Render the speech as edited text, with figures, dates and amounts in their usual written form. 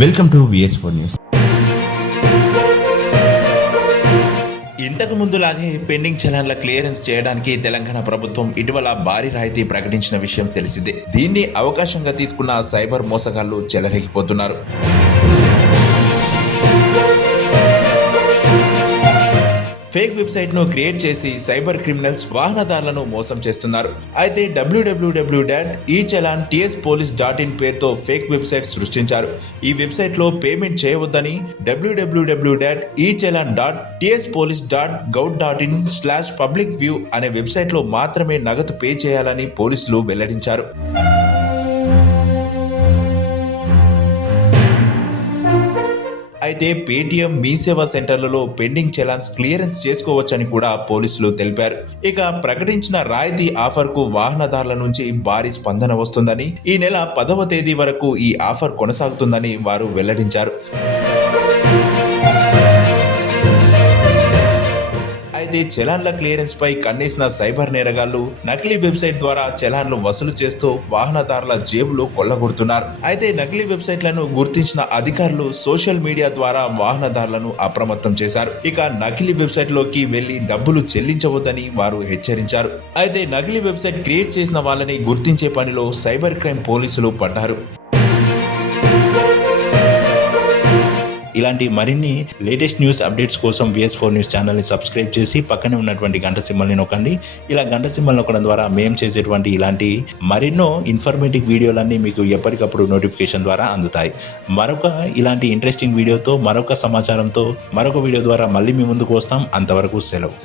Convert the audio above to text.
Welcome to VS4 news. ఇంతకు ముందులాగే pending చలాన్ల clearance చేయడానికి తెలంగాణ ప్రభుత్వం ఇటీవల భారీ రాయితీ ప్రకటించిన విషయం తెలిసిందే. దీన్ని అవకాశంగా తీసుకున్న సైబర్ మోసగాళ్లు చెలరేగిపోతున్నారు. ఫేక్ వెబ్సైట్ ను క్రియేట్ చేసి సైబర్ క్రిమినల్స్ వాహనదారులను మోసం చేస్తున్నారు. అయితే www.echalanttspolice.in పేరుతో ఫేక్ వెబ్సైట్ సృష్టించారు. ఈ వెబ్సైట్ లో పేమెంట్ చేయవద్దని www.echalon.tspolice.gov.in/publicview అనే వెబ్సైట్ లో మాత్రమే నగదు పే చేయాలని పోలీసులు వెల్లడించారు. అయితే పేటీఎం మీ సేవా సెంటర్లలో పెండింగ్ చలాన్స్ క్లియరెన్స్ చేసుకోవచ్చని కూడా పోలీసులు తెలిపారు. ఇక ప్రకటించిన రాయితీ ఆఫర్ కు వాహనదారుల నుంచి భారీ స్పందన వస్తుందని, ఈ నెల 10వ తేదీ వరకు ఈ ఆఫర్ కొనసాగుతుందని వారు వెల్లడించారు. అయితే చలాన్ల క్లియరెన్స్ పై కన్నేసిన సైబర్ నేరగాళ్లు నకిలీ వెబ్సైట్ ద్వారా చలాన్లు వసూలు చేస్తూ వాహనదారుల జేబులు కొల్లగొడుతున్నారు. అయితే నకిలీ వెబ్సైట్లను గుర్తించిన అధికారులు సోషల్ మీడియా ద్వారా వాహనదారులను అప్రమత్తం చేశారు. ఇక నకిలీ వెబ్సైట్ లోకి వెళ్లి డబ్బులు చెల్లించవద్దని వారు హెచ్చరించారు. అయితే నకిలీ వెబ్సైట్ క్రియేట్ చేసిన వాళ్ళని గుర్తించే పనిలో సైబర్ క్రైమ్ పోలీసులు పడ్డారు. ఇలాంటి మరిన్ని లేటెస్ట్ న్యూస్ అప్డేట్స్ కోసం VS4 న్యూస్ ఛానల్ని సబ్స్క్రైబ్ చేసి పక్కనే ఉన్నటువంటి గంట సింబల్ని నొక్కండి. ఇలా గంట సింబల్ నొక్కడం ద్వారా మేము చేసేటువంటి ఇలాంటి మరెన్నో ఇన్ఫర్మేటివ్ వీడియోలన్నీ మీకు ఎప్పటికప్పుడు నోటిఫికేషన్ ద్వారా అందుతాయి. మరొక ఇలాంటి ఇంట్రెస్టింగ్ వీడియోతో, మరొక సమాచారంతో, మరొక వీడియో ద్వారా మళ్ళీ మీ ముందుకు వస్తాం. అంతవరకు సెలవు.